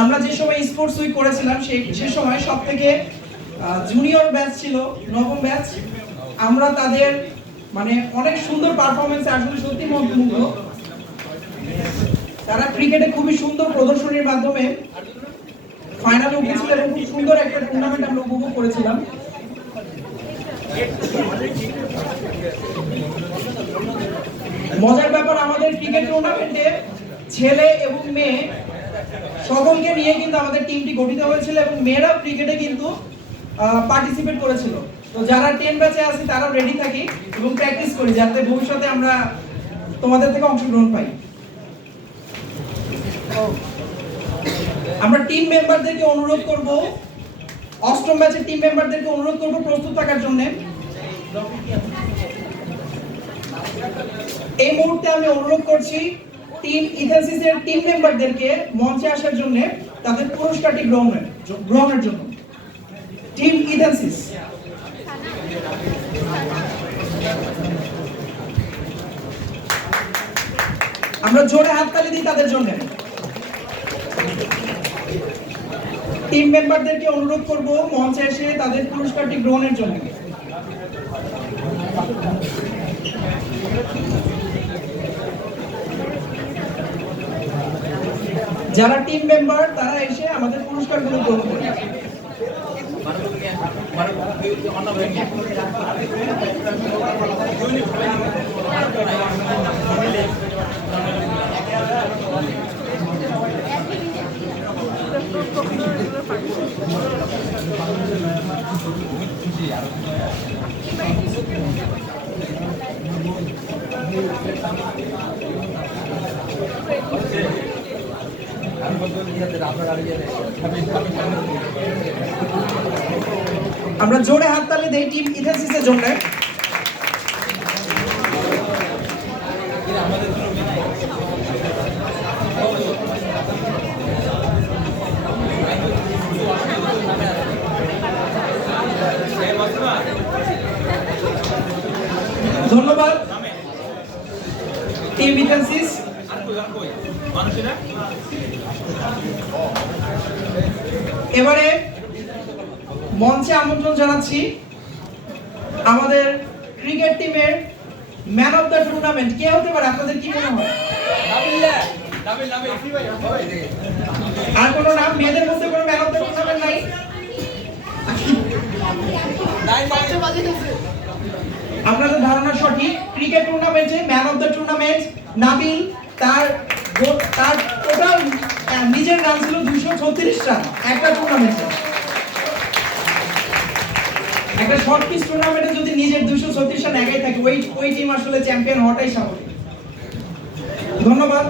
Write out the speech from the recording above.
আমরা যে সময় স্পোর্টস উইক করেছিলাম, সেই সে সময় সব থেকে জুনিয়র ব্যাচ ছিল, নবম ব্যাচ আমরা তাদের মানে অনেক সুন্দর পারফরমেন্স আসলে সত্যি মন্ত্রমুগ্ধ তারা ক্রিকেটে খুবই সুন্দর প্রদর্শনীর মাধ্যমে ফাইনালে উঠেছিল এবং খুব সুন্দর একটা টুর্নামেন্ট আমরা উপভোগ করেছিলাম। মজার ব্যাপার, আমাদের ক্রিকেট টুর্নামেন্টে ছেলে এবং মেয়ে সকলকে নিয়ে কিন্তু আমাদের টিমটি গঠিত হয়েছিল এবং মেয়েরাও ক্রিকেটে কিন্তু পার্টিসিপেট করেছিল। তো যারা টেন ব্যাচে আছে, তারাও রেডি থাকি এবং প্র্যাকটিস করি, যাতে ভবিষ্যতে আমরা তোমাদের থেকে অংশগ্রহণ পাই। আমরা টিম মেম্বারদেরকে অনুরোধ করব, অষ্টম ব্যাচের টিম মেম্বারদেরকে অনুরোধ করব প্রস্তুত থাকার জন্য। এই মুহূর্তে আমি অনুরোধ করছি টিম ইথাসিসের টিম মেম্বারদেরকে মঞ্চে আসার জন্য তাদের পুরস্কারটি গ্রহণের গ্রহণের জন্য। টিম ইথাসিস আমরা জোরে হাত হাততালি দিই তাদের জন্য। টিম মেম্বারদেরকে অনুরোধ করব মঞ্চে এসে তাদের পুরস্কারটি গ্রহণের জন্য। যারা টিম মেম্বার তারা এসে আমাদের পুরস্কারগুলো গ্রহণ করে। আমরা জোরে হাততালি দেই টিম ইথাসিসের জন্য। ধন্যবাদ। টিম ইথাসিস এবারে মঞ্চে আমন্ত্রণ জানাচ্ছি আমাদের ক্রিকেট টিমের ম্যান অফ দ্য টুর্নামেন্ট। কে হতে পারে? আপনাদের কি মনে হয়? আর কোনো নাম? মেয়েদের মধ্যে কোনো ম্যান অফ দ্য টুর্নামেন্ট নাই। আপনাদের ধারণা সঠিক। ক্রিকেট টুর্নামেন্টে man of the tournament Nabil তার তার টোটাল নিজের রান ছিল দুইশো ছত্রিশ রান, একটা টুর্নামেন্টে একটা শর্ট পিচ টুর্নামেন্টে যদি নিজের দুইশো ছত্রিশ রান একাই থাকে, ওই ওই টিম আসলে চ্যাম্পিয়ন হওয়াটাই স্বাভাবিক। ধন্যবাদ।